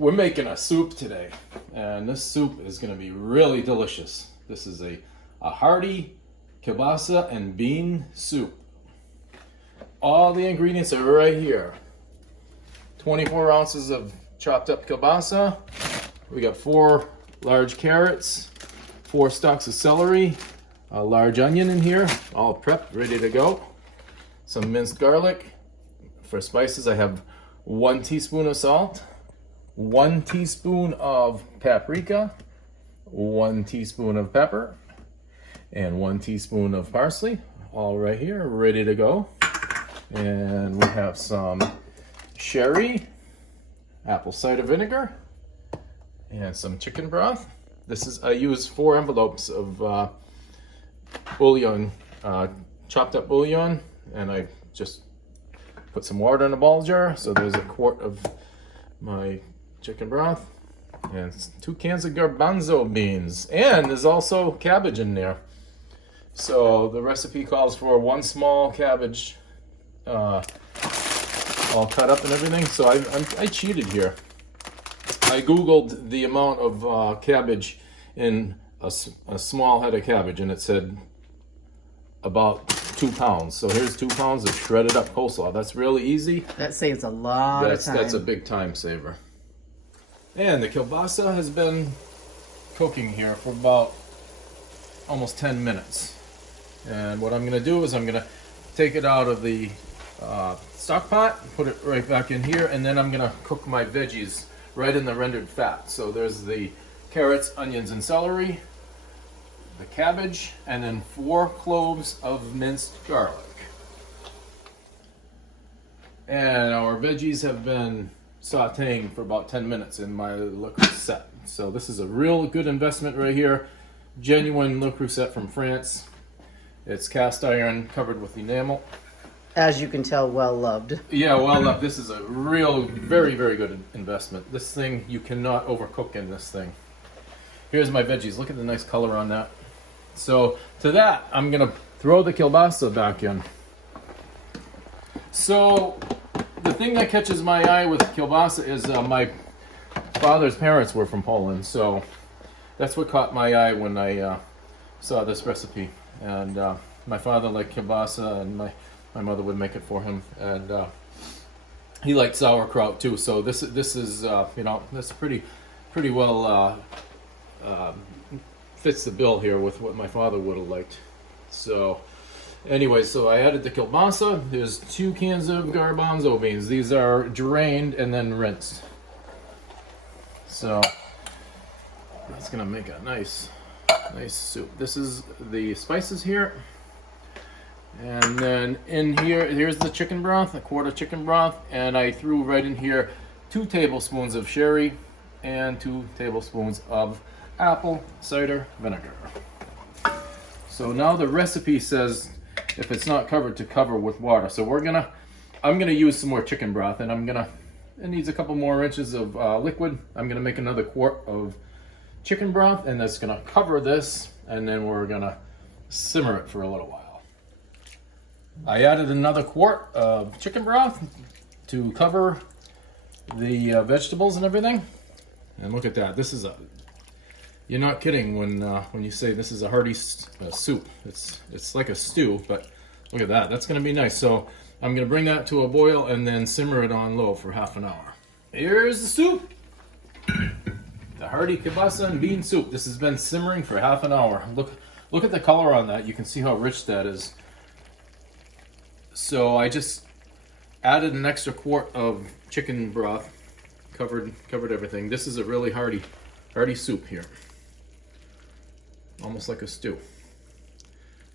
We're making a soup today, and this soup is going to be really delicious. This is a hearty kielbasa and bean soup. All the ingredients are right here. 24 ounces of chopped up kielbasa. We got 4 large carrots, 4 stalks of celery, a large onion in here, all prepped, ready to go. Some minced garlic. For spices, I have 1 teaspoon of salt, 1 teaspoon of paprika, 1 teaspoon of pepper, and 1 teaspoon of parsley, all right here, ready to go. And we have some sherry, apple cider vinegar, and some chicken broth. I use 4 envelopes of bouillon, chopped up bouillon, and I just put some water in a ball jar. So there's a quart of my chicken broth and 2 cans of garbanzo beans, and there's also cabbage in there. So the recipe calls for 1 small cabbage, all cut up and everything. So I cheated here. I googled the amount of cabbage in a small head of cabbage, and it said about 2 pounds. So here's 2 pounds of shredded up coleslaw. That's really easy. That saves a lot of time. That's a big time saver. And the kielbasa has been cooking here for about almost 10 minutes. And what I'm going to do is I'm going to take it out of the stock pot, put it right back in here, and then I'm going to cook my veggies right in the rendered fat. So there's the carrots, onions, and celery, the cabbage, and then 4 cloves of minced garlic. And our veggies have been sauteing for about 10 minutes in my Le Creuset. So this is a real good investment right here. Genuine Le Creuset from France. It's cast iron covered with enamel. As you can tell, well loved. Yeah, well loved. This is a real, very, very good investment. This thing, you cannot overcook in this thing. Here's my veggies. Look at the nice color on that. So to that, I'm going to throw the kielbasa back in. So the thing that catches my eye with kielbasa is my father's parents were from Poland. So that's what caught my eye when I saw this recipe. And my father liked kielbasa, and my mother would make it for him. And he liked sauerkraut too. So this is that's pretty well fits the bill here with what my father would have liked. So anyway, so I added the kielbasa. There's 2 cans of garbanzo beans. These are drained and then rinsed. So that's gonna make a nice soup. This is the spices here. And then in here's the chicken broth, a quart of chicken broth, and I threw right in here 2 tablespoons of sherry and 2 tablespoons of apple cider vinegar. So now the recipe says if it's not covered, to cover with water. So I'm gonna use some more chicken broth, and it needs a couple more inches of liquid. I'm gonna make another quart of chicken broth, and that's gonna cover this, and then we're gonna simmer it for a little while. I added another quart of chicken broth to cover the vegetables and everything. And look at that. You're not kidding when you say this is a hearty soup. It's like a stew, but look at that. That's going to be nice. So I'm going to bring that to a boil and then simmer it on low for half an hour. Here's the soup. The hearty kielbasa and bean soup. This has been simmering for half an hour. Look at the color on that. You can see how rich that is. So I just added an extra quart of chicken broth, covered everything. This is a really hearty soup here. Almost like a stew.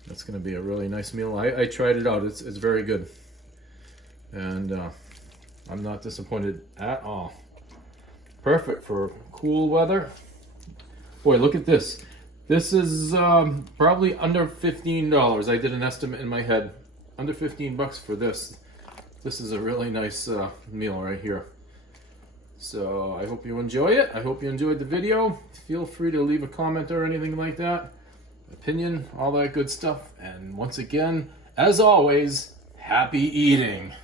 That's going to be a really nice meal. I tried it out. It's very good. And I'm not disappointed at all. Perfect for cool weather. Boy, look at this. This is probably under $15. I did an estimate in my head. Under 15 bucks for this. This is a really nice meal right here. So I hope you enjoy it. I hope you enjoyed the video. Feel free to leave a comment or anything like that. Opinion, all that good stuff. And once again, as always, happy eating.